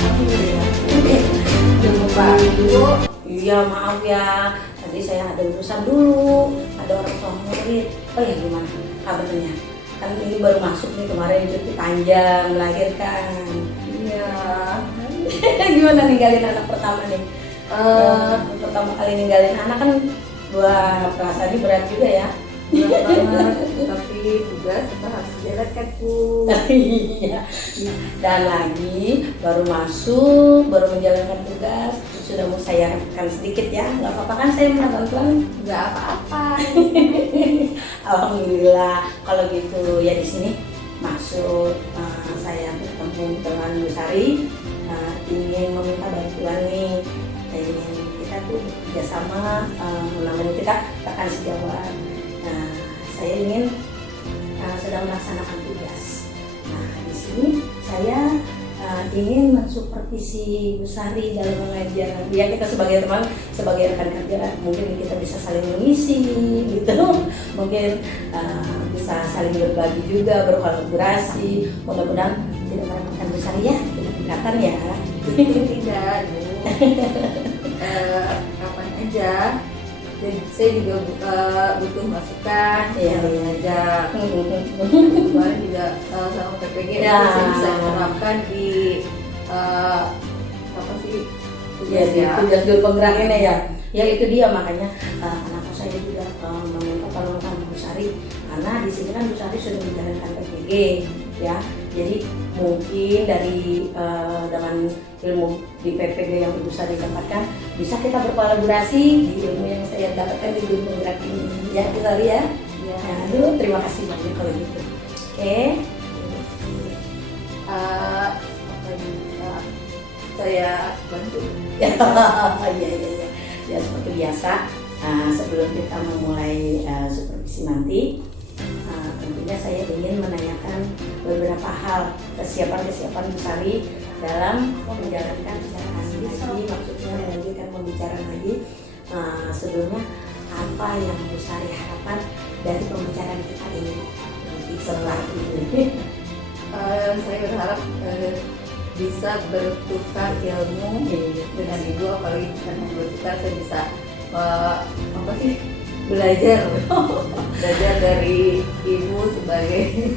Alhamdulillah. Jangan lupa dulu. Iya maaf ya, tadi saya ada urusan dulu, ada orang tua murid. Oh ya gimana kabarnya? Kan ini baru masuk nih kemarin cuti panjang melahirkan. Iya. Gimana ninggalin anak pertama nih? Pertama kali ninggalin anak kan perasaannya berat juga ya. Berat banget, tapi tugas tetap harus dijalankan Bu. Iya. Dan lagi baru masuk, baru menjalankan tugas, sudah mau saya rekam sedikit ya, nggak apa-apa kan saya minta bantuan? Nggak apa-apa. Alhamdulillah. Kalau gitu ya di sini maksud saya bertemu dengan Bu Sari, ingin meminta bantuan nih, ingin kita tuh bekerjasama menangani kita rekan sejawat. Nah, saya ingin sedang melaksanakan tugas. Nah, di sini saya ingin mensupervisi Bu Sari dalam mengajar. Ya kita sebagai teman, sebagai rekan kerja, mungkin kita bisa saling mengisi, gitu. Mungkin bisa saling berbagi juga, berkolaborasi. Mudah-mudahan tidak merepotkan Bu Sari ya, tidak keberatan ya. Tidak, Bu. Kapan aja. Dan saya juga butuh masukan, Iya. Aja. Kemarin juga sama PPG Ya. saya bisa menerapkan di apa sih Ya, tugas guru penggerak ini ya. Ya itu dia makanya kenapa saya juga meminta tolong sama Bu Sari, karena di sini kan Bu Sari sudah menjalankan PPG ya. Jadi mungkin dari dengan ilmu di PPG yang Ibu Sari dapatkan, bisa kita berkolaborasi di ilmu yang saya dapatkan di guru penggerak ini ya Bu Sari ya. Ya. Nah, aduh, terima kasih banyak kalau gitu. Oke. Apa yang bisa saya bantu? Ya, iya. Ya seperti biasa, sebelum kita memulai supervisi nanti, tentunya saya ingin menanyakan beberapa hal kesiapan Bu Sari dalam menjalankan pembicaraan lagi, maksudnya melanjutkan pembicaraan lagi. Sebelumnya apa yang Bu Sari harapkan dari pembicaraan kita ini nanti setelah ini? Saya berharap bisa bertukar ilmu dengan Ibu, apalagi karena bertukar saya bisa belajar dari Ibu sebagai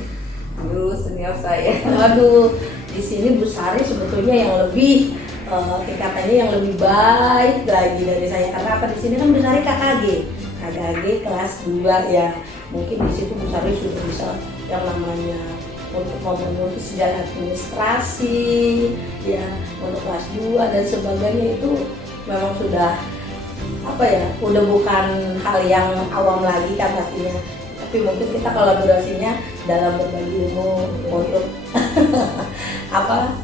guru senior saya. Waduh, di sini Bu Sari sebetulnya yang lebih tingkatannya yang lebih baik lagi dari saya, karena apa, di sini kan Bu Sari KKG kelas 2 ya. Mungkin di situ Bu Sari sudah bisa yang namanya untuk memenuhi segala administrasi ya, untuk kelas 2 dan sebagainya, itu memang sudah udah bukan hal yang awam lagi kan pastinya. Tapi mungkin kita kolaborasinya dalam berbagi ilmu untuk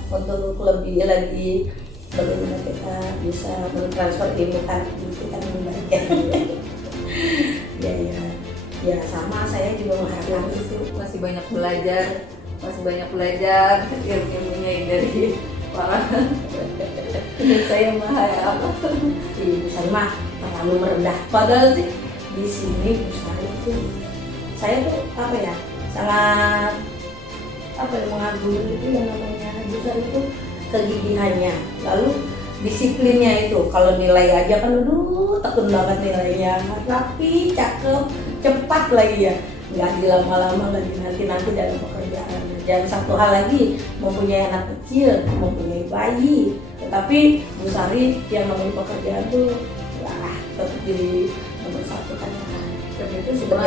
untuk lebih lagi bagaimana kita bisa mentransfer ilmu kita dengan baik. Ya sama saya juga mengharapkan Itu masih banyak belajar ilmunya dari para saya Ibu Sari mah terlalu merendah. Padahal sih di sini Bu Sari itu saya tuh sangat mengagumi itu yang namanya Bu Sari itu kegigihannya, lalu disiplinnya itu. Kalau nilai aja kan tekun banget nilainya, rapi, cakep, cepat lagi ya, nggak dilama-lama, nggak dinanti-nanti dalam pekerjaan. Dan satu hal lagi, mempunyai anak kecil, mempunyai bayi, tetapi Bu Sari yang namanya pekerjaan tuh tetap jadi nomor satu kan. Dan itu semua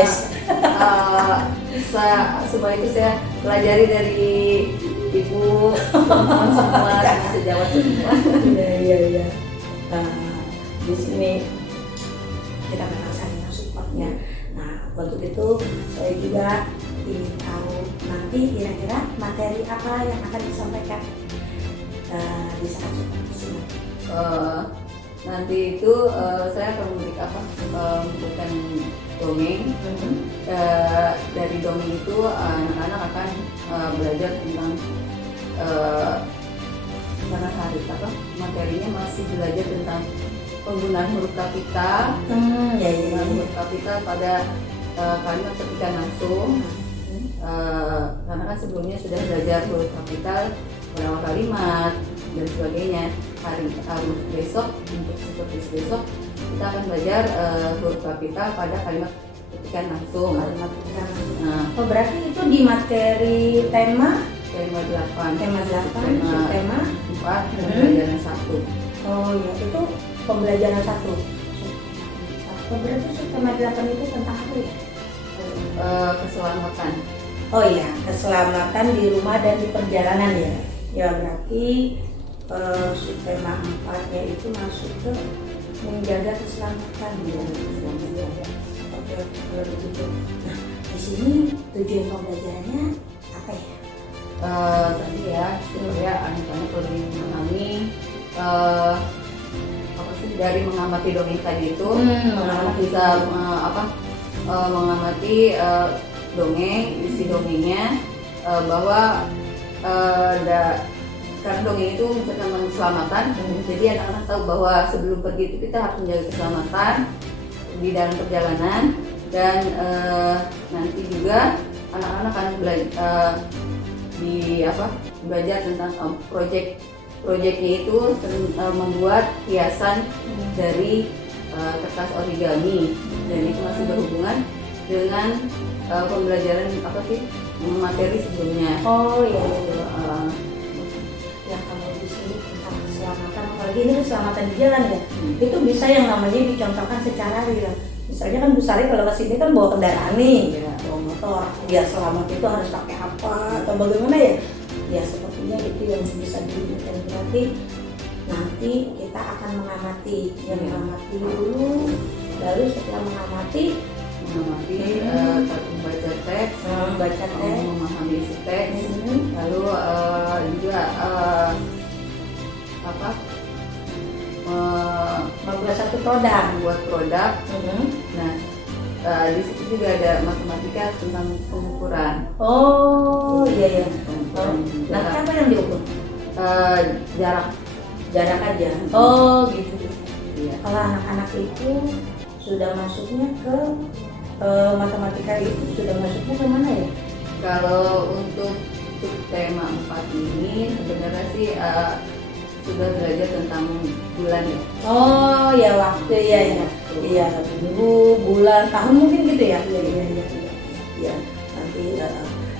itu saya pelajari dari Ibu, semua sejawat semua. Iya. Di sini kita memang saling support-nya. Nah, untuk itu saya juga ingin tahu nanti kira-kira materi apa yang akan disampaikan di saat supervisi. Nanti itu saya akan memberikan dongeng. Dari dongeng itu anak-anak akan belajar tentang karena materinya masih belajar tentang penggunaan huruf kapital. Penggunaan huruf kapital pada kalimat ketika langsung. Karena kan sebelumnya sudah belajar huruf kapital beberapa kalimat, dan sebagainya. Hari besok untuk seperti besok kita akan belajar huruf kapital pada kalimat ketikan langsung. Kalimat ketikan langsung. Nah, Oh, berarti itu di materi tema tema 8, tema 8, tema 4, dan pembelajaran 1. Oh ya, itu pembelajaran 1. Oh, berarti tema 8 itu tentang apa ya? Keselamatan. Oh iya, keselamatan di rumah dan di perjalanan ya. Ya berarti subtema 4-nya itu masuk ke menjaga keselamatan ya. Oke, kalau begitu. Nah, di sini tujuan pembelajarannya apa ya? Tadi ya supaya anak-anak lebih memahami apa sih dari mengamati dongeng tadi itu, anak-anak bisa mengamati dongeng, isi dongengnya, bahwa karena dongeng itu menceritakan keselamatan, jadi anak-anak tahu bahwa sebelum pergi itu kita harus menjaga keselamatan di dalam perjalanan, dan nanti juga anak-anak akan belajar tentang proyeknya itu membuat hiasan dari kertas origami, dan itu masih berhubungan dengan pembelajaran materi sebelumnya. Oh iya. Ya kalau di sini tentang keselamatan, apalagi ini keselamatan di jalan ya, itu bisa yang namanya dicontohkan secara real. Misalnya kan Bu Sari kalau ke sini kan bawa kendaraan nih, bawa motor, biar selamat itu harus pakai apa atau bagaimana ya? Ya sepertinya itu yang bisa dilihat. Berarti nanti kita akan mengamati, mengamati dulu, lalu setelah mengamati membaca teks, memahami isi teks, lalu juga membuat satu produk. Nah, di situ juga ada matematika tentang pengukuran. Oh iya. Nah, apa yang diukur? Jarak aja. Oh gitu. Iya. Kalau anak-anak itu sudah masuknya ke matematika itu sudah masuknya ke mana ya? Kalau untuk tema 4 ini sebenarnya sih sudah belajar tentang bulan ya. Oh ya, waktu ya. Iya, minggu, bulan, tahun mungkin gitu ya. Iya. Nanti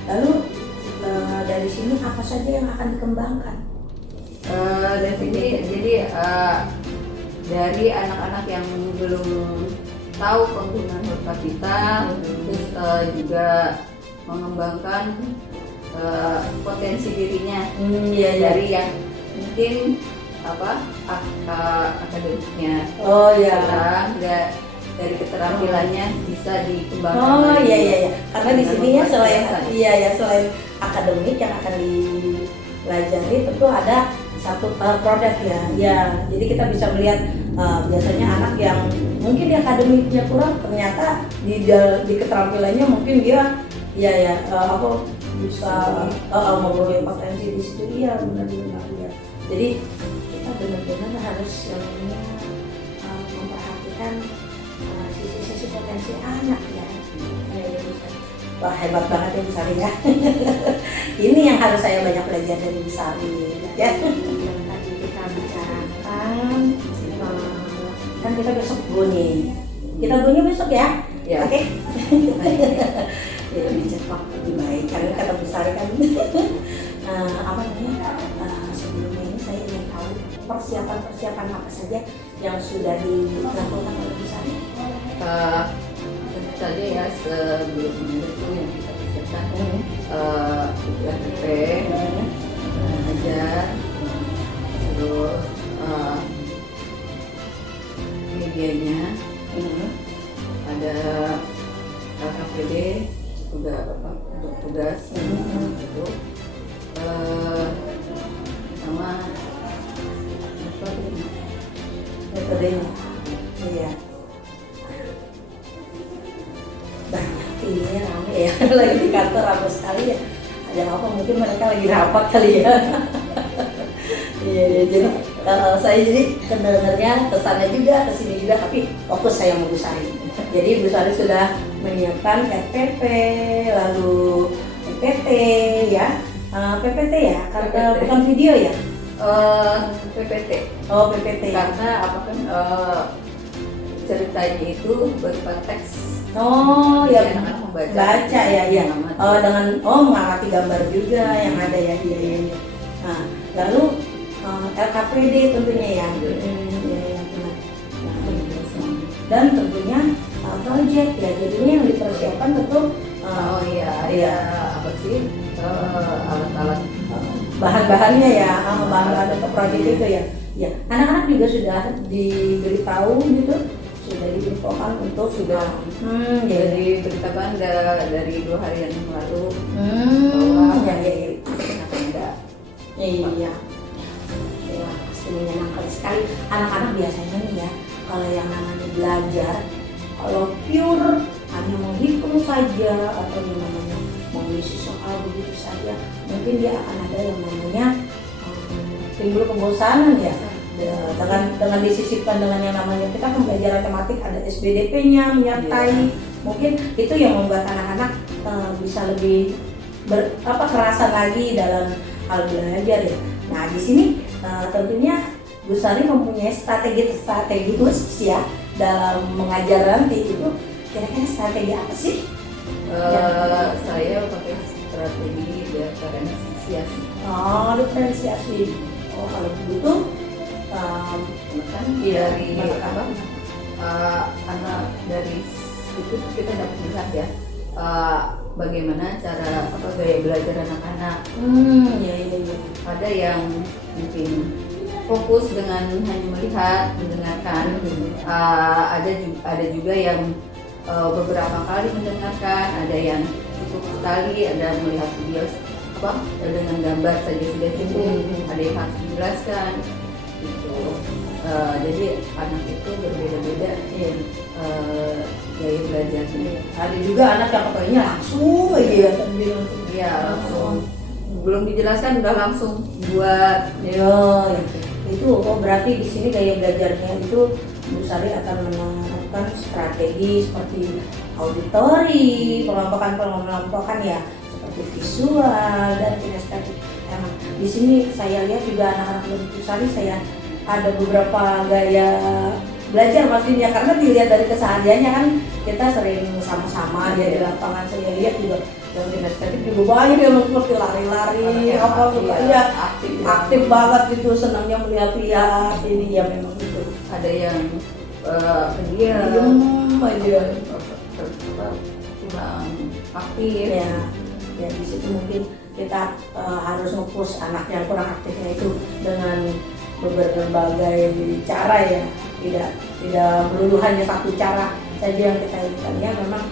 lalu dari sini apa saja yang akan dikembangkan? Dari sini jadi dari anak-anak yang belum tahu penggunaan huruf kapital, terus juga mengembangkan potensi dirinya dari yang mungkin akademiknya. Oh ya. Dari keterampilannya bisa dikembangkan. Oh iya. Karena di sini ya selain akademik yang akan dipelajari tentu ada satu produk ya. Ya, jadi kita bisa melihat biasanya anak yang mungkin di akademiknya kurang, ternyata di keterampilannya mungkin dia bisa mempunyai potensi di situ. Iya, benar. Jadi kita benar-benar harus memperhatikan sisi-sisi potensi anak ya. Wah, hebat banget ya Bu Sari ya. Ini yang harus saya banyak belajar dari Bu Sari ya. Yang tadi kita bicarakan, kan kita besok bunyi. Kita bunyi besok ya. Oke. Ya, lebih cepat, lebih baik. Karena kata Bu Sari kan sebelumnya ini saya ingin tahu persiapan apa saja yang sudah dilakukan oleh Bu Sari. Tentu saja ya sebelum itu yang kita persiapkan UPP, ajar, terus medianya, ada KKPD, udah untuk tugas itu, sama metodenya. Iya. Banyak ini rame ya. Lagi di kantor rame sekali ya. Ada apa, mungkin mereka lagi rapat kali ya. Iya, jadi saya jadi kedengarnya kesana juga, kesini juga, tapi fokus saya mau Bu Sari. Jadi Bu Sari sudah menyiapkan RPP, lalu PPT ya, PPT ya, karena bukan video ya. PPT. Oh, PPT. Karena apa kan ceritanya itu berupa teks. Oh, Jadi ya anak-anak membaca. baca ya, ya. Mengamati. Dengan mengamati gambar juga yang ada ya, iya, iya, iya. Nah, lalu LKPD tentunya ya. Iya, iya, benar. Nah, dan tentunya project ya, jadinya yang dipersiapkan tentu Oh iya, ada apa sih alat-alat bahan-bahannya ya, bahan-bahan untuk project itu ya. Ya, anak-anak juga sudah diberitahu gitu, sudah diinfokan untuk sudah jadi diberitakan dari 2 hari yang lalu bahwa ya, ya, ya. ada. Iya, ya, pasti menyenangkan sekali. Anak-anak biasanya nih ya, kalau yang namanya belajar, kalau pure hanya menghitung saja atau yang namanya mengisi soal begitu saja, mungkin dia akan ada yang namanya timbul kebosanan ya. Dengan disisipkan dengan yang namanya kita kan belajar matematik ada SBDP-nya menyertai, mungkin itu yang membuat anak-anak bisa lebih kerasan lagi dalam hal belajar ya. Nah di sini tentunya Bu Sari mempunyai strategi khusus ya dalam mengajar nanti itu. Kira-kira strategi apa sih? Saya pakai strategi diferensiasi. Oh, diferensiasi. Oh, kalau begitu kan iya, dari apa anak dari itu kita dapat melihat ya bagaimana cara gaya belajar anak-anak. Iya, iya, iya. Ada yang mungkin fokus dengan hanya melihat, mendengarkan. Ada juga yang beberapa kali mendengarkan, ada yang cukup sekali, ada melihat video dengan gambar saja sudah cukup, ada yang harus dijelaskan gitu. Jadi anak itu berbeda-beda gaya belajarnya. Ada juga anak yang katanya langsung aja ya bilang. Iya, langsung belum dijelaskan udah langsung buat. Ya, itu berarti di sini gaya belajarnya itu Bu Sari akan menerapkan strategi seperti auditori, pelompokan ya, seperti visual dan kinestetik. Emang di sini saya lihat juga anak-anak Bu Sari saya ada beberapa gaya belajar pastinya karena dilihat dari kesehariannya kan kita sering sama-sama dia di lapangan. Saya lihat juga yang kinestetik juga banyak yang seperti lari-lari apa suka ya aktif banget gitu, senangnya melihat-lihat ini ya memang itu. Ada yang pendiam aja kurang aktif ya di situ mungkin kita harus nge-push anak yang kurang aktifnya itu dengan berbagai cara ya, tidak melulu hanya satu cara saja yang kita lakukan ya. Memang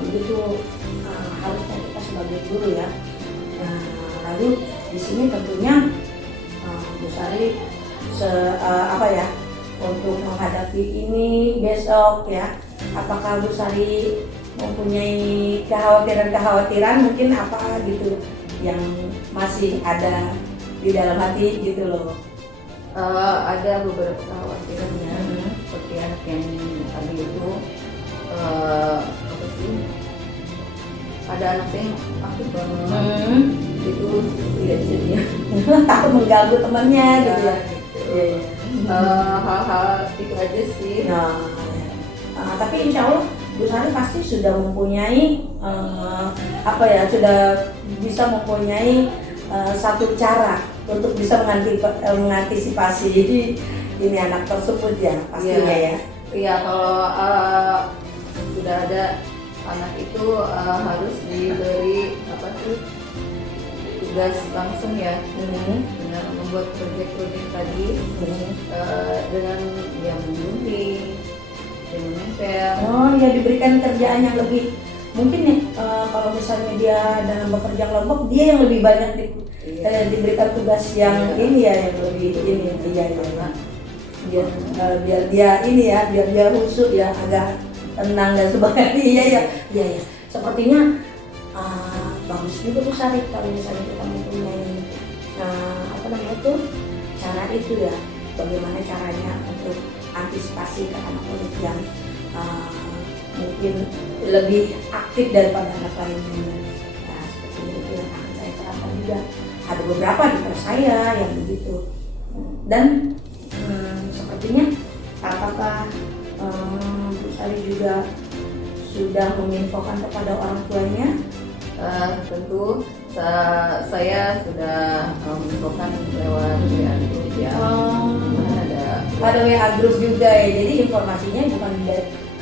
begitu harusnya kita sebagai guru ya. Lalu di sini tentunya Bu Sari untuk menghadapi ini besok ya, apakah Bu Sari mempunyai kekhawatiran mungkin apa gitu yang masih ada di dalam hati gitu loh? Ada beberapa kekhawatirannya seperti anak yang tadi itu apa sih, ada anak yang aktif banget itu tidak bisa dia takut mengganggu temannya gitu ya. Hal-hal itu aja sih. Tapi insya Allah Bu Sari pasti sudah mempunyai sudah bisa mempunyai satu cara untuk bisa mengantisipasi ini anak tersebut ya pastinya ya. Iya, kalau sudah ada anak itu harus diberi tugas langsung ya, dengan membuat proyek-proyek tadi dengan yang membimbing dan menempel. Oh ya, diberikan kerjaan yang lebih mungkin ya, kalau misalnya dia dalam bekerja kelompok dia yang lebih banyak diberikan tugas yang ini ya, yang lebih ini biar dia ini ya, biar dia khusyuk ya, agak tenang dan sebagainya ya. Sepertinya bagus juga Bu Sari kalau misalnya kita mempunyai cara itu ya, bagaimana caranya untuk antisipasi ke anak-anak yang mungkin lebih aktif daripada anak lainnya. Nah, seperti itu yang akan saya terapkan juga. ada beberapa di kelas saya yang begitu. Dan sepertinya apakah Bu Sari juga sudah menginfokan kepada orang tuanya? Tentu saya sudah menginfokan lewat WA group ya. Ada WA group juga ya. Jadi informasinya bukan ke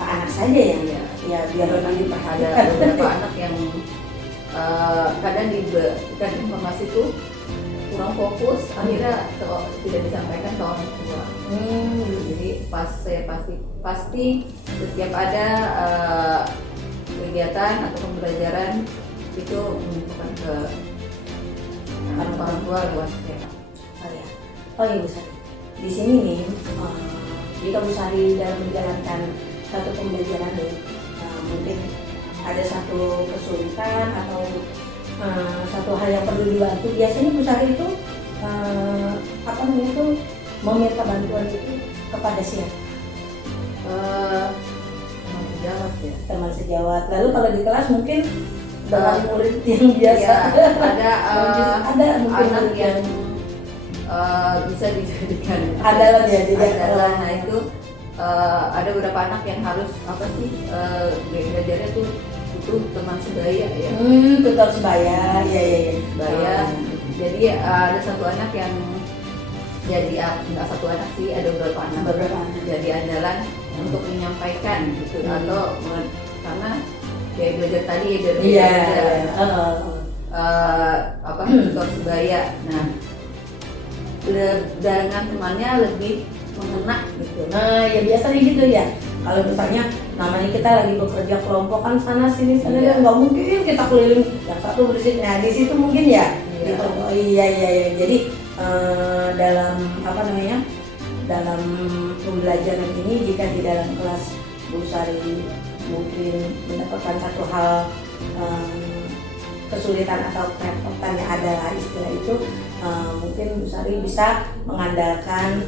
anak saja ya. Ya biar lebih Ada diperhatikan. beberapa anak yang kadang diberikan informasi itu kurang fokus, akhirnya tidak disampaikan ke orang tua. Jadi saya pasti setiap ada kegiatan atau pembelajaran itu menunjukkan ke orang tua lewat WA. Oh ya Bu Sari, di sini nih jika Bu Sari dalam menjalankan satu pembelajaran nih, mungkin ada satu kesulitan atau satu hal yang perlu dibantu, biasanya Bu Sari itu meminta bantuan itu kepada siapa? Teman sejawat ya. Teman sejawat. Lalu kalau di kelas mungkin dengan murid yang biasa ada mungkin anak murid yang bisa dijadikan adalah ya. Nah itu ada beberapa anak yang harus belajarnya tuh butuh teman sebaya ya. Tetap sebaya, ya. Sebaya. Jadi ada satu anak yang jadi nggak satu anak sih, ada beberapa anak jadi andalan untuk menyampaikan gitu atau karena kayak belajar tadi dari tutor sebaya. Nah dengan temannya lebih mengena gitu. Nah ya biasanya gitu ya. Kalau misalnya namanya kita lagi bekerja kelompok kan sana sini nggak mungkin kita keliling yang satu bersih. Nah di situ mungkin ya. Gitu. Oh iya. Jadi dalam dalam pembelajaran ini jika di dalam kelas Bu Sari mungkin mendapatkan satu hal kesulitan atau kerepotan yang adalah istilah itu, mungkin Bu Sari bisa mengandalkan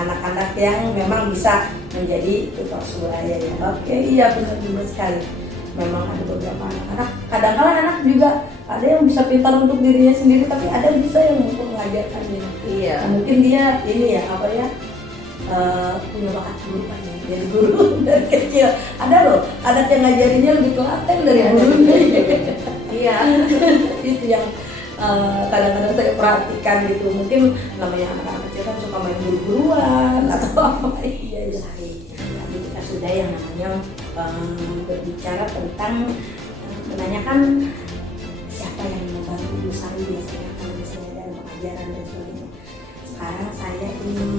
anak-anak yang memang bisa menjadi tutor sebaya ya. Oke, iya benar sekali. Memang ada beberapa anak-anak, kadang-kadang anak juga ada yang bisa pintar untuk dirinya sendiri, tapi ada bisa yang untuk mengajarkannya. Iya. Mungkin dia ini ya punya bakat guru kan ya, jadi guru dari kecil. Ada loh, anak yang ngajarinnya lebih telaten dari gurunya. Iya. Itu yang kadang-kadang saya perhatikan gitu. Mungkin namanya anak-anak kecil kan suka main guru-guruan atau apa. Iya. Tapi kita sudah yang namanya berbicara tentang menanyakan siapa yang membantu Bu Sari biasanya kalau misalnya dalam pengajaran dan sebagainya. Sekarang saya ingin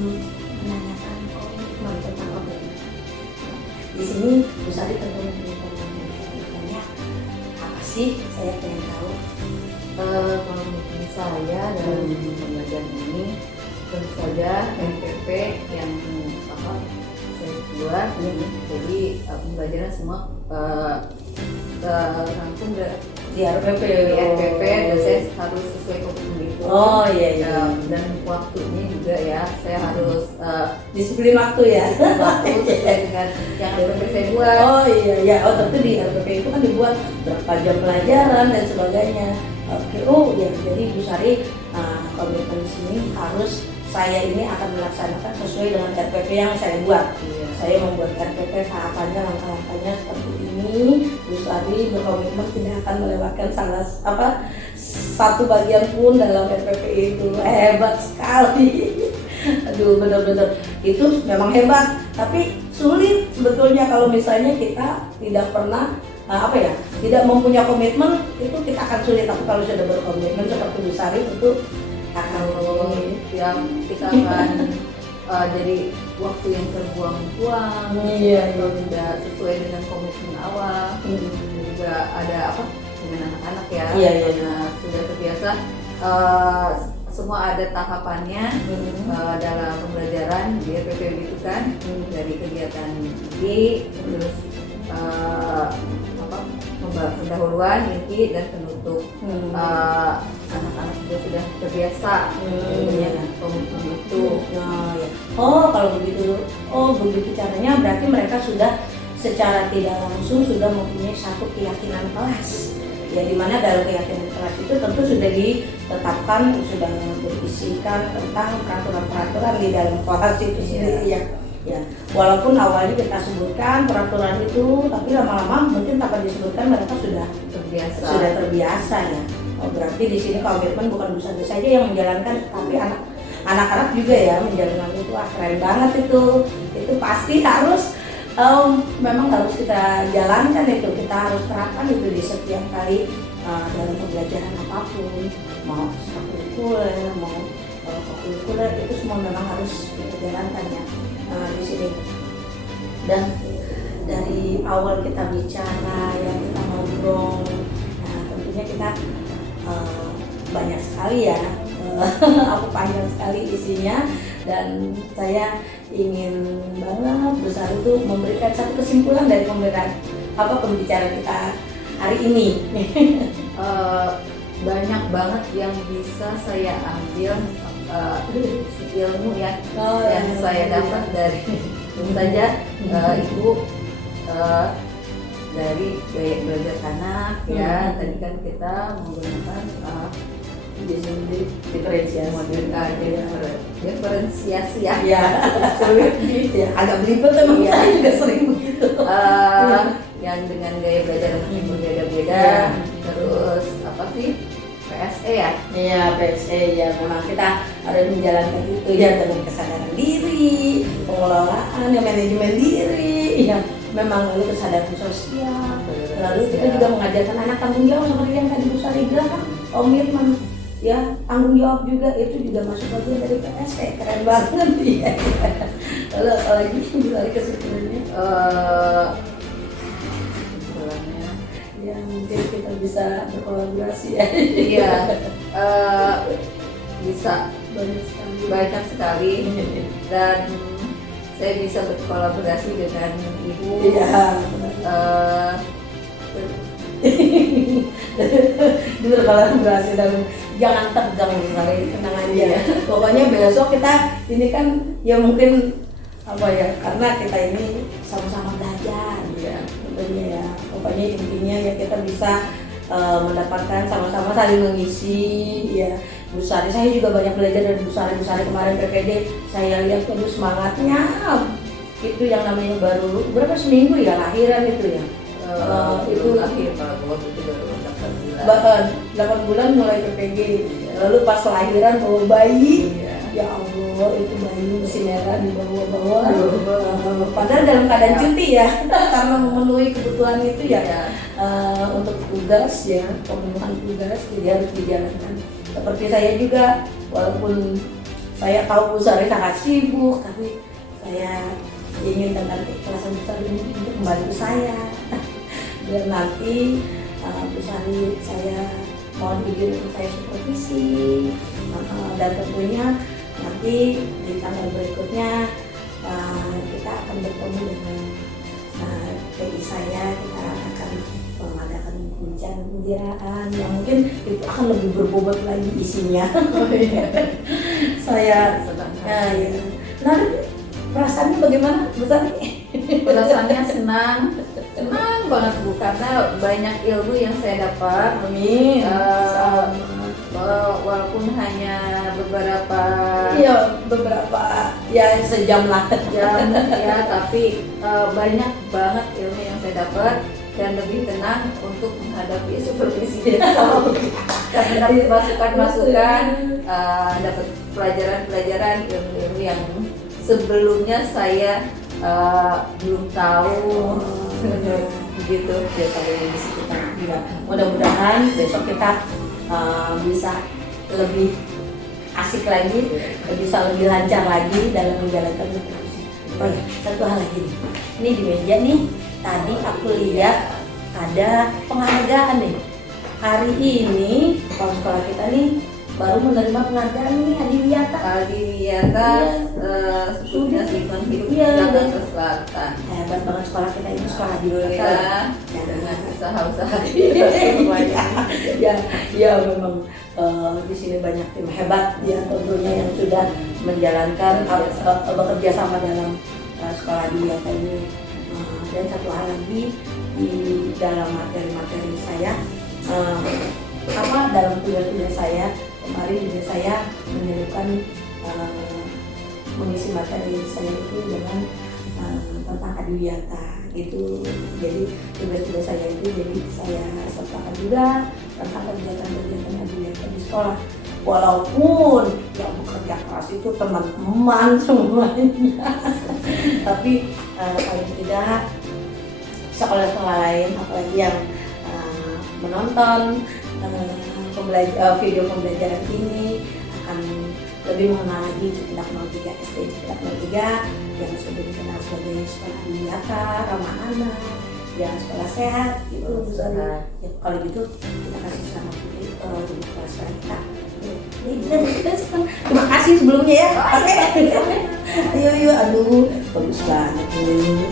menanyakan komitmen tentang komitmen. Di sini Bu Sari tentu mempunyai komitmennya. Apa sih? Saya pengen tahu. Komitmen saya dalam pembelajaran ini tentu saja MPP yang saya buat. Jadi pembelajaran semua langsung di RPP dan saya harus sesuai komitmen itu. Oh iya. Dan waktunya juga ya, saya harus disiplin waktu ya. Waktu sesuai dengan yang RPP saya buat. Oh iya. Tentu di RPP itu kan dibuat berapa jam pelajaran dan sebagainya. Oke. Oh ya, jadi Bu Sari komitmen di sini harus saya ini akan melaksanakan sesuai dengan RPP yang saya buat. Iya. Saya membuat RPP tahapannya, langkah-langkahnya seperti ini. Bu Sari berkomitmen tidak akan melewatkan satu bagian pun dalam RPP itu. Hebat sekali. Aduh, benar-benar itu memang hebat. Tapi sulit sebetulnya kalau misalnya kita tidak pernah tidak mempunyai komitmen, itu kita akan sulit. Tapi kalau sudah berkomitmen seperti Bu Sari itu kalau yang kita akan jadi waktu yang terbuang-buang. Iya. Kalau tidak sesuai dengan komitmen awal. Juga ada dengan anak-anak ya. Iya. Nah, sudah terbiasa semua ada tahapannya dalam pembelajaran di RPP itu kan, dari kegiatan terus pendahuluan, inti dan penutup. Anak-anak juga sudah terbiasa dengan komitmen itu. Kalau begitu caranya, berarti mereka sudah secara tidak langsung sudah mempunyai satu keyakinan kelas ya dimana dalam keyakinan kelas itu tentu sudah ditetapkan, sudah berisikan tentang peraturan-peraturan di dalam kelas itu sendiri ya. Walaupun awalnya kita sebutkan peraturan itu, tapi lama-lama mungkin tanpa disebutkan mereka sudah terbiasa ya. Oh, berarti di sini komitmen bukan Bu Sari saja yang menjalankan, tapi anak-anak juga ya menjalankan itu. Keren banget itu pasti harus memang harus kita jalankan itu, kita harus terapkan itu di setiap kali dalam pembelajaran apapun, mau kurikuler, mau kurikuler, itu semua memang harus kita jalankan ya di sini. Dan dari awal kita bicara ya, kita ngobrol, nah tentunya kita banyak sekali ya, aku panjang sekali isinya, dan saya ingin banget Bu Sari itu memberikan satu kesimpulan dari pembicaraan kita hari ini. Banyak banget yang bisa saya ambil ilmu ya yang saya dapat dari tentu saja Ibu dari gaya belajar anak ya. Tadi kan kita menggunakan diferensiasi ya. Agak belibet emang ya. Saya juga sering begitu. Yang dengan gaya belajar yang berbeda-beda. Terus apa sih? PSE ya? Iya, PSE ya, memang kita harus menjalankan itu ya, dengan kesadaran diri, pengelolaan, ya, manajemen diri, ya, memang lalu kesadaran sosial. Lalu kita juga mengajarkan anak tanggung jawab seperti yang tadi Bu Sari bilang kan, komitmen ya, tanggung jawab juga, itu juga masuk bagian dari PSE. Keren banget ya. Lalu apalagi Bu Sari kesimpulannya? Ya mungkin kita bisa berkolaborasi ya. Iya, bisa banyak sekali dan saya bisa berkolaborasi dengan Ibu. Iya. Berkolaborasi dan jangan tegang Bu Sari, tenang aja ya. Pokoknya besok kita ini kan ya mungkin apa ya, karena kita ini sama-sama belajar ya. Ya, pokoknya intinya ya kita bisa mendapatkan sama-sama saling mengisi ya. Bu Sari, saya juga banyak belajar dari Bu Sari kemarin PPD, saya lihat tuh semangatnya itu yang namanya baru berapa seminggu ya lahiran itu ya. Itu lahir kalau itu baru 8 bulan mulai PPG, lalu pas lahiran bawa bayi. Ya Allah, itu bayi mesin merah dibawa-bawa. Padahal dalam keadaan cuti ya, karena memenuhi kebutuhan itu ya, untuk tugas ya, pemenuhan tugas jadi harus dijalankan. Seperti saya juga, walaupun saya tahu Bu Sari sangat sibuk, tapi saya ingin dengan keikhlasan Bu Sari untuk membantu saya. Dan nanti Bu Sari saya mohon izin untuk saya supervisi, dan tentunya nanti di tanggal berikutnya kita akan bertemu dengan PI saya. Kita akan mengadakan pembicaraan yang mungkin itu akan lebih berbobot lagi isinya. Saya ya. Nah, perasaannya bagaimana Bu Sari? Perasaannya senang banget Bu, karena banyak ilmu yang saya dapat. Amin. Walaupun hanya beberapa ya sejam lah jam ya, tapi banyak banget ilmu yang saya dapat dan lebih tenang untuk menghadapi supervisi karena dapat masukan-masukan, dapat pelajaran-pelajaran ilmu-ilmu yang sebelumnya saya belum tahu. Begitu ya, kalau di sekitar juga. Mudah-mudahan besok kita bisa lebih asik lagi, bisa lebih lancar lagi dalam menjalankan supervisi. Oh ya, satu hal lagi nih. Ini di meja nih, tadi aku lihat ada penghargaan nih. Hari ini kepala sekolah kita nih baru menerima penghargaan nih, Adiwiyata sudah lingkungan hidup Jakarta Selatan. Hebat banget sekolah kita ini, sekolah di dengan usaha-usaha ya memang di sini banyak tim hebat ya tentunya yang sudah menjalankan bekerja sama dalam sekolah Adiwiyata ini. Dan satu hal lagi, di dalam materi-materi saya eh, apa dalam tugas-tugas saya kemarin juga saya menyelipkan mengisi materi saya itu dengan tentang adiwiyata gitu. Jadi tugas-tugas saya itu jadi saya sertakan juga tentang kegiatan-kegiatan adiwiyata di sekolah. Walaupun yang bekerja keras itu teman-teman semuanya, tapi paling tidak sekolah-sekolah lain apalagi yang menonton video pembelajaran ini akan lebih mengenal lagi Cipidak 03 SD Cipidak 03 yang sudah dikenal sebagai sekolah adiwiyata, ramah anak, yang sekolah sehat gitu. Ya, kalau gitu kita kasih selamat untuk kelas kita. Terima kasih sebelumnya ya. Oke. Ayo, aduh, bagus banget ini.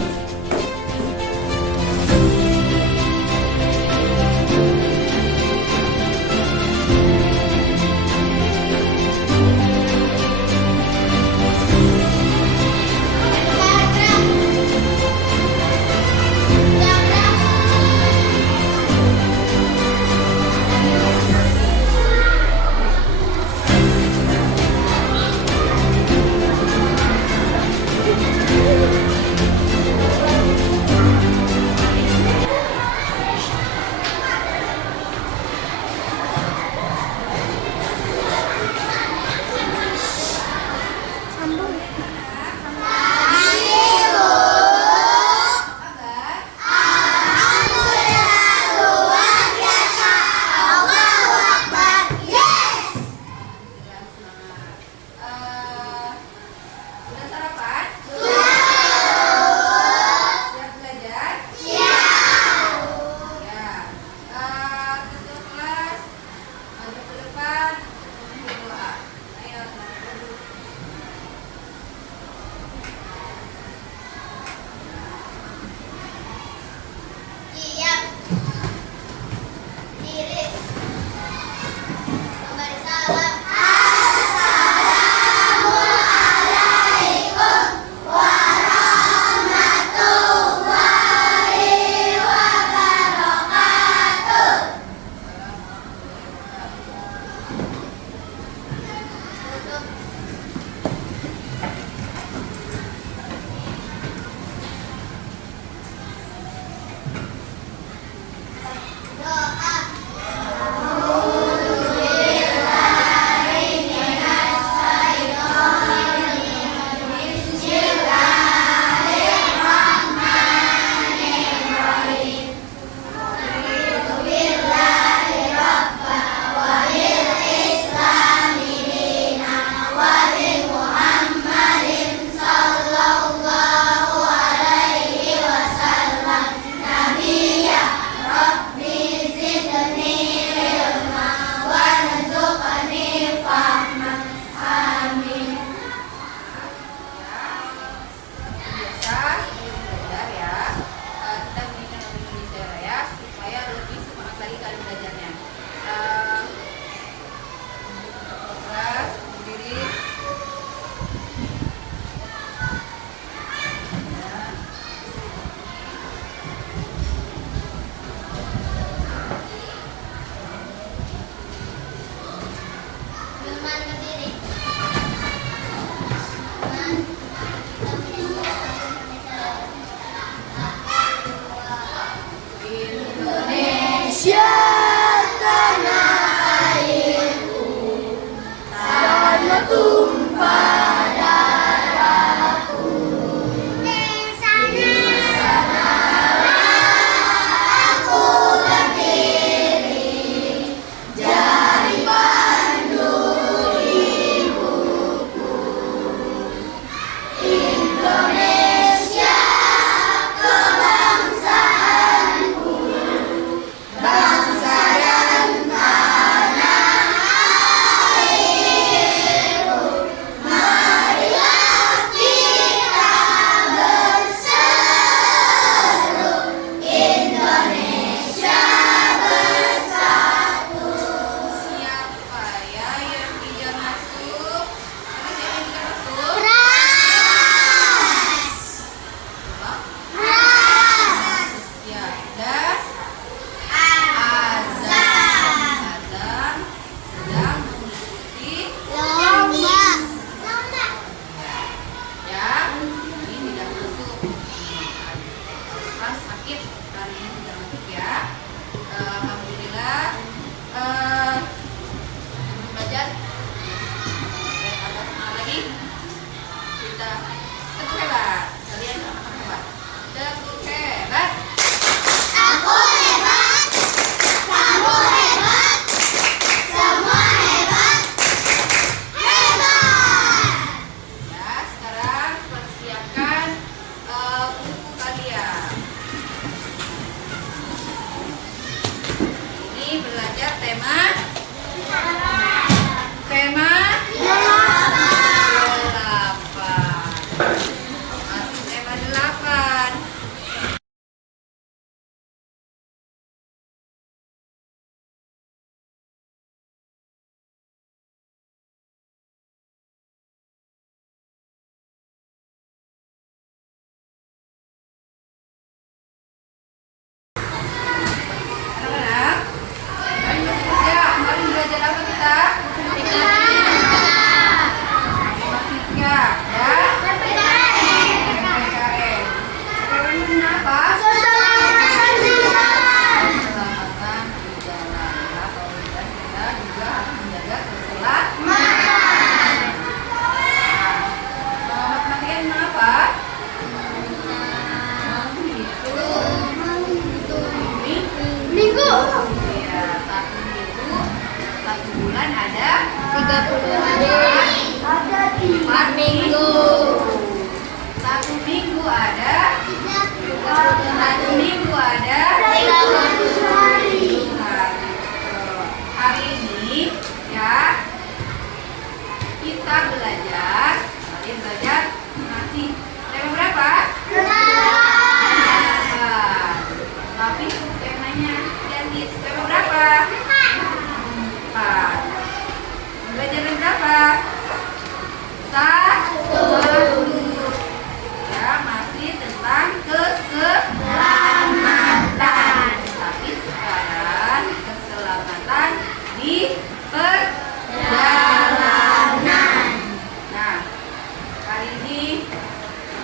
hari ini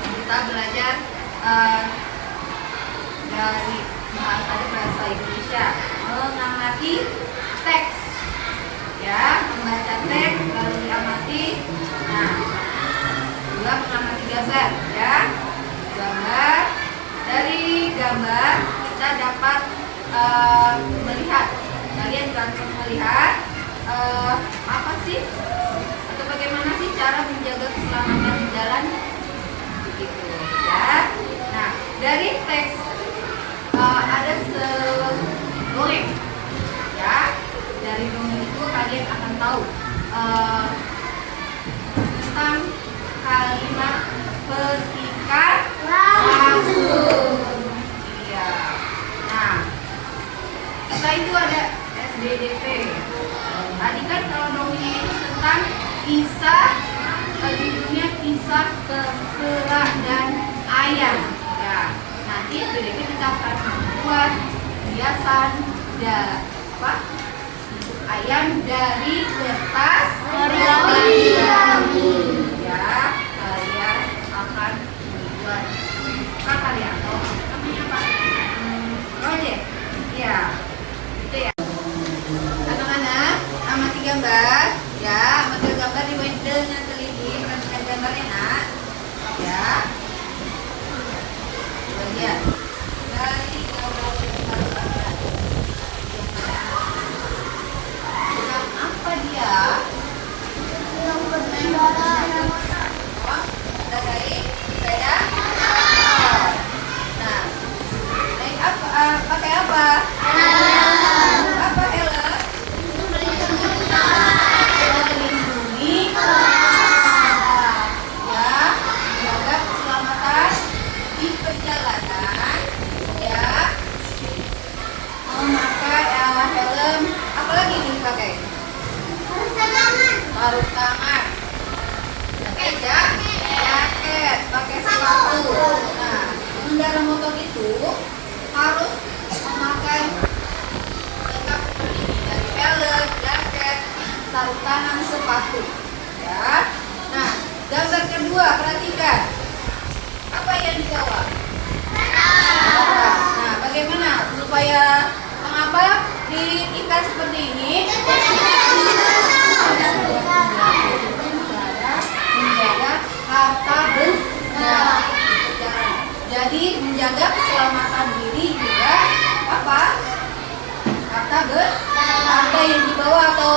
kita belajar dari bahasa Indonesia, mengamati teks, ya, membaca teks lalu diamati. Nah, juga mengamati gambar, ya, gambar. Dari gambar kita dapat melihat, kalian langsung melihat apa sih atau bagaimana sih cara menjaga keselamatan di jalan, begitu, ya. Nah, dari teks ada dongeng, ya. Dari dongeng itu kalian akan tahu tentang kalimat petikan langsung. Iya. Nah, setelah itu ada SBDP. Tadi kan kalau dongeng itu tentang kisah, judulnya kisah kera dan ayam. Ya, nanti SBDP kita akan membuat hiasan ayam dari kertas poligami. Ya, kalian akan membuat kata ya, atau namanya apa? Project. Ya, itu ya. Anak-anak, amati gambar, ya, amati gambar dengan teliti, perhatikan gambarnya, nak, ya. Lihat dari gambar apa dia? Sepeda. Nah, naik apa? Pakai apa? Apa helm? Melindungi ya, menjaga keselamatan di perjalanan, ya, memakai helm. Apa lagi nih dipakai? Sarung tangan, pakai jaket, pakai sepatu. Nah, pengendara motor itu harus memakai lengkap seperti ini, dari helm, jaket, sarung tangan, sepatu, ya. Nah, gambar kedua, perhatikan apa yang dibawa. Nah, bagaimana supaya mengapa diikat seperti ini? Menjaga harta benda. Jadi menjaga keselamatan diri juga apa? Harta yang dibawa atau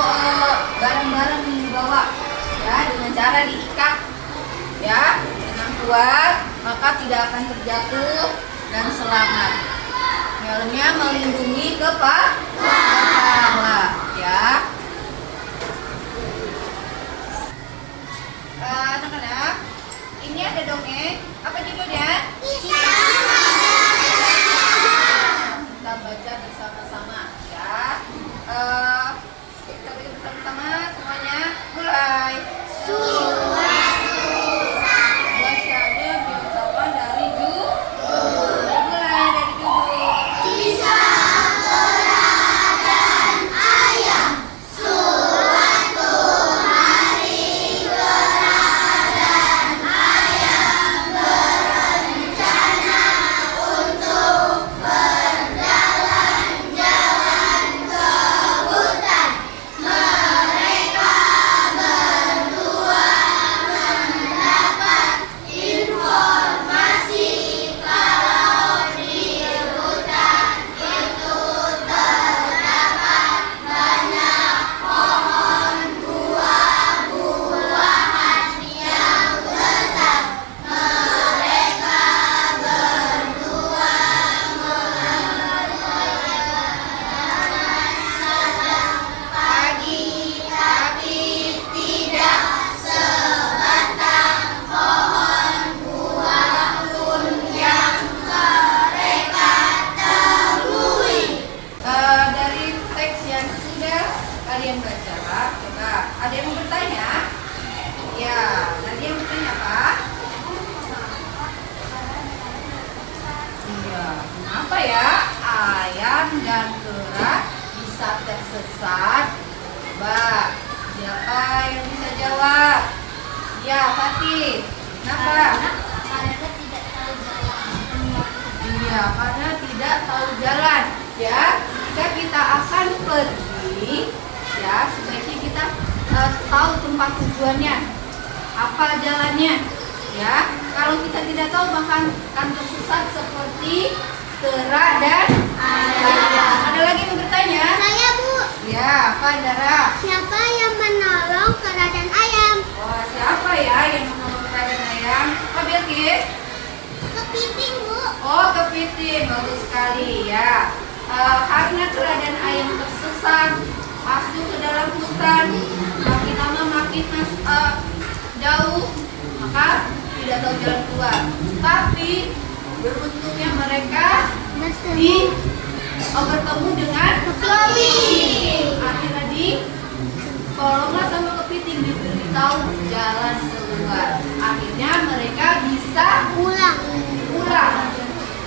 barang-barang yang dibawa, ya, dengan cara diikat, ya, dengan kuat, maka tidak akan terjatuh dan selamat. Helmnya melindungi kepala, ya. Anak-anak, ini ada dongeng. Apa judulnya? Kita baca bersama-sama, ya. Kita baca bersama-sama semuanya. Mulai. Bacanya diucapkan dari judul. Mulai dari judul. tersesat? Coba, siapa yang bisa jawab? Ya, Fatih. Kenapa? Karena tidak tahu jalan. Iya, karena tidak tahu jalan. Ya, jika kita akan pergi, ya sebaiknya kita tahu tempat tujuannya, apa jalannya. Ya, kalau kita tidak tahu maka akan tersesat seperti kera dan ayam. Ada lagi yang bertanya? Saya Bu, Ya, apa Dara? siapa yang menolong kera dan ayam? Wah, siapa ya yang menolong kera dan ayam? Apa Bilkis? Kepiting Bu. Oh, kepiting, bagus sekali ya. Karena kera dan ayam tersesat masuk ke dalam hutan, makin lama makin jauh, maka tidak tahu jalan keluar. Tapi beruntungnya mereka bertemu dengan kepiting. Akhirnya tolonglah sama kepiting, diberitahu jalan keluar. Akhirnya mereka bisa Pulang.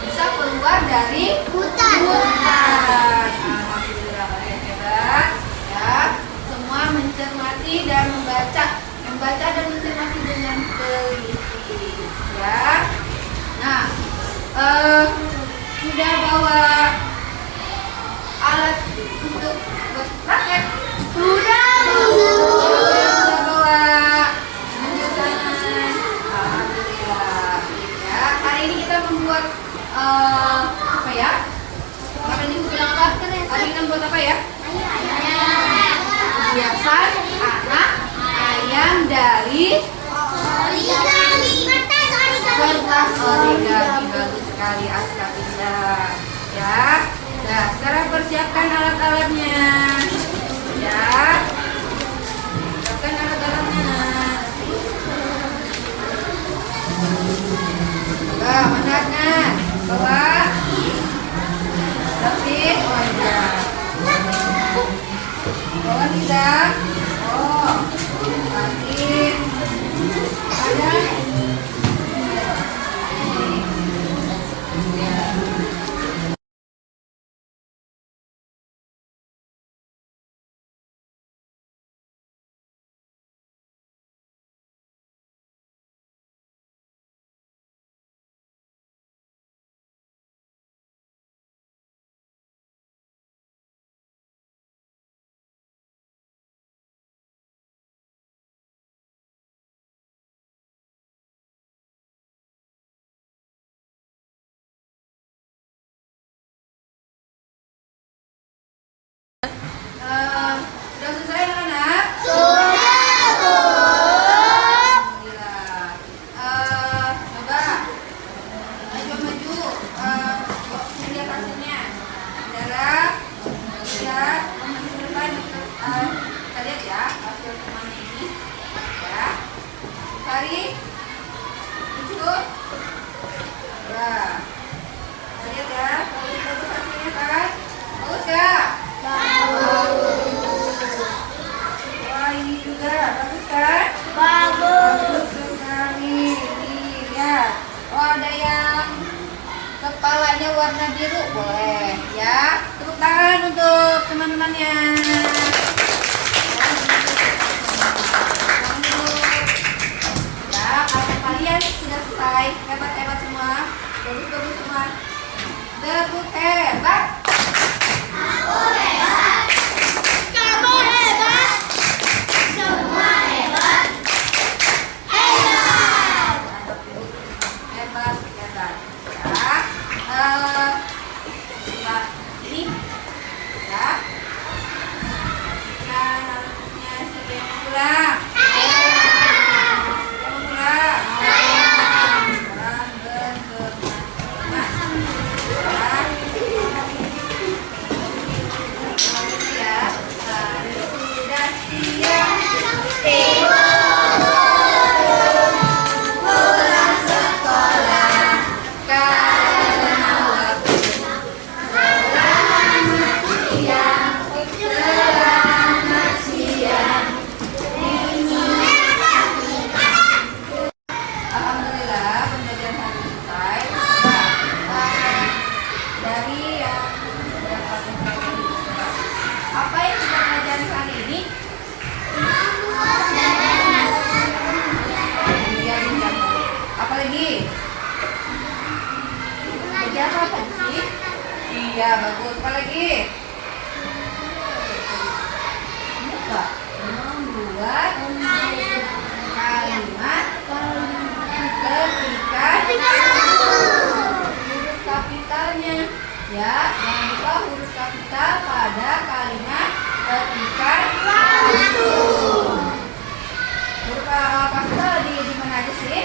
bisa keluar dari Hutan. Alhamdulillah, kalian hebat ya. Semua mencermati dan membaca dan mencermati dengan teliti ya. Nah, sudah bawa alat untuk berpraktek? Sudah bawa menunjuk tangan. Alhamdulillah ya. Hari ini kita membuat apa ya? Kemarin ibu bilang apa? Hari ini kita membuat apa ya? Hiasan anak ayam dari kertas origami. Bagus sekali, Aska pindah ya. Nah, sekarang persiapkan alat-alatnya ya. Persiapkan alat-alatnya. Mana? Bawah. Rapid. Oh iya. Bawah tidak. Oh. Rapid. Ada. Sudah selesai anak-anak? Alhamdulillah. Coba maju. Lihat hasilnya. Darah. Lihat. Maju ke depan. Kita lihat ya hasil temannya ini. Ya. Sari. Lucu. Ya. Kita lihat ya. Bagus hasilnya kan? Bagus gak? Wah, ini juga bagus kan? Bagus sekali. Ini ya. Oh, ada yang kepalanya warna biru, boleh ya. Tepuk tangan untuk teman-temannya. Ya, kalau kalian sudah selesai, hebat-hebat semua, bagus-bagus semua. Tepuk hebat. Hebat. Ya. Ini ya. Nah, siapa yang mau pulang? Siapa mau pulang? Sekarang nah. Ya. lagi? Belajar apa sih? Iya, bagus. Apa lagi? Apa? Membuat kalimat ketika huruf kapitalnya. Ya, jangan lupa huruf kapital pada kalimat ketika langsung. Huruf kapital di mana aja sih?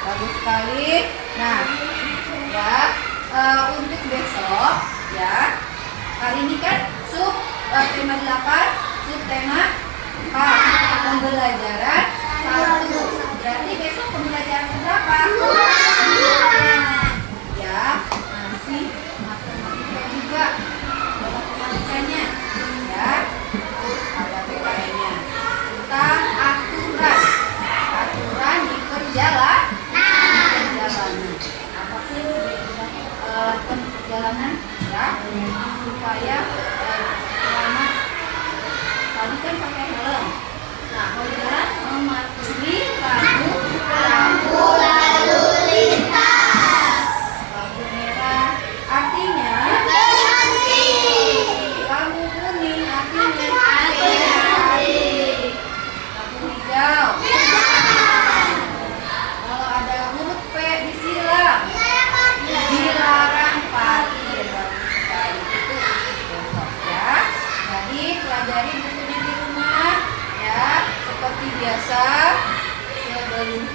Bagus sekali. Nah, ya untuk besok ya. Hari ini kan tema 8, subtema 4, pembelajaran 1. Berarti besok pembelajaran berapa? Ya, masih matematika juga. Matematikanya ya. Ada PKN-nya. Tentang aturan di perjalanan. Apa sih perjalanan ya supaya selamat. Tadi kan pakai helm. Nah, kalau jalan mematuhi lampu lalu lintas. Lampu merah artinya hati-hati. Lampu kuning artinya hati-hati. Lampu hijau kalau ada huruf P disilang, dilarang parkir. Itu besok ya. Jadi pelajari bukunya di rumah ya, seperti biasa. Sebelum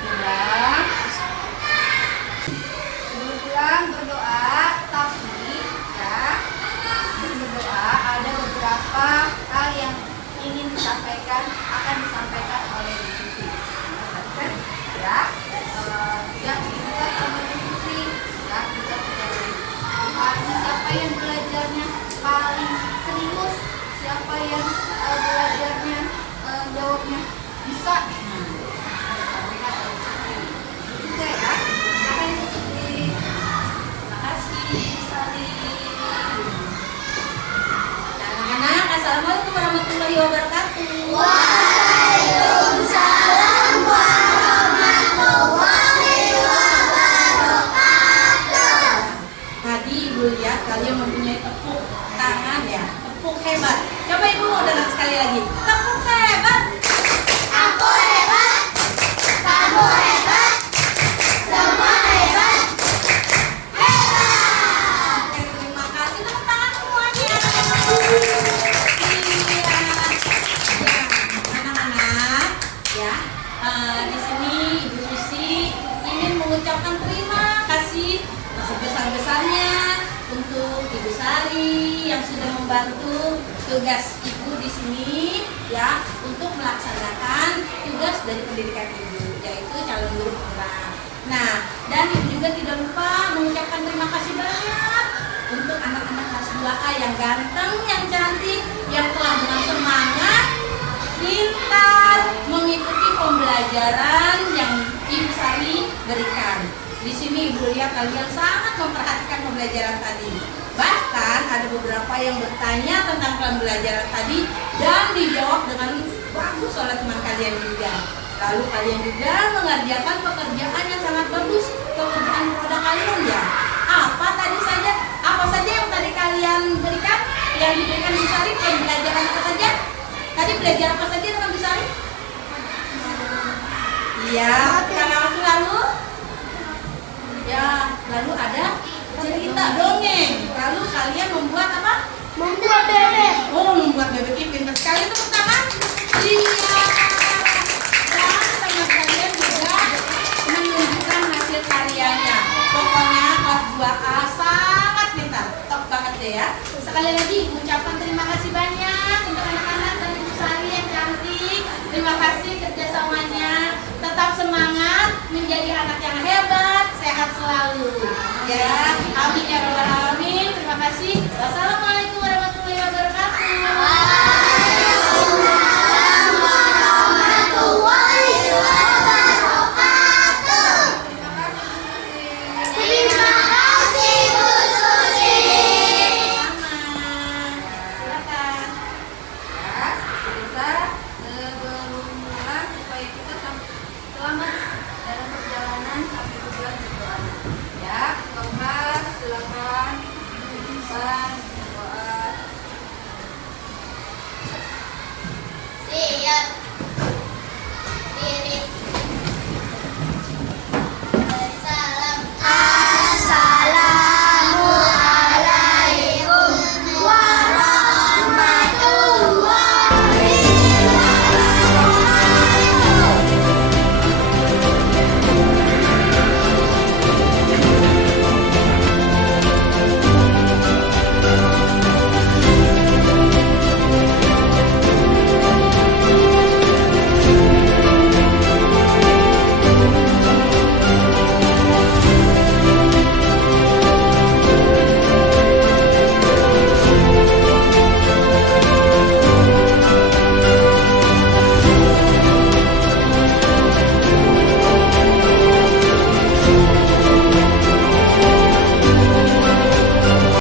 pulang berdoa, tapi ya sebelum berdoa ada beberapa hal yang ingin disampaikan, akan disampaikan oleh diskusi. Ya, yang kita sama diskusi ya, kita pelajari. Siapa yang belajarnya paling serius, siapa yang belajarnya jawabnya bisa, disampaikan oleh diskusi. Juga ya, silakan diskusi. Terima kasih, Sali. Anak-anak, assalamualaikum warahmatullahi wabarakatuh. Waalaikumsalam warahmatullahi wabarakatuh. Tadi Ibu lihat kalian mempunyai tepuk tangan ya, tepuk hebat. Coba Ibu dengar sekali lagi, tepuk hebat. Aku hebat, kamu hebat, semua hebat, hebat. Oke, terima kasih, tepuk tangan semuanya. Iya, anak-anak ya. Di sini Ibu Susi ingin mengucapkan terima kasih sebesar-besarnya untuk Ibu Sari yang sudah membantu tugas Ibu di sini ya untuk melaksanakan tugas dari pendidikan Ibu, yaitu calon guru penggerak. Nah, dan Ibu juga tidak lupa mengucapkan terima kasih banyak untuk anak-anak kelas 2A yang ganteng, yang cantik, yang telah dengan semangat, pintar mengikuti pembelajaran yang Ibu Sari berikan. Di sini Ibu lihat kalian sangat memperhatikan pembelajaran tadi. Bahkan ada beberapa yang bertanya tentang pembelajaran tadi dan dijawab dengan bagus oleh teman kalian juga. Lalu kalian juga mengerjakan pekerjaan yang sangat bagus, pekerjaan produk kalian ya. Apa saja yang tadi kalian berikan, yang diberikan Bu Sari, pembelajaran apa saja? Tadi belajar apa saja dengan Bu Sari? Iya, karena lalu ya, lalu ada cerita dongeng. Lalu kalian membuat apa? Membuat bebek. Oh, membuat bebek. Ih, pintar sekali, tepuk tangan. Iya. Dan teman kalian juga menunjukkan hasil karyanya. Pokoknya kelas 2A sangat pintar. Top banget deh ya. Sekali lagi ucapan terima kasih banyak untuk anak-anak dan Ibu Sari yang cantik. Terima kasih kerjasamanya. Tetap semangat menjadi anak yang hebat, sehat selalu. Ya.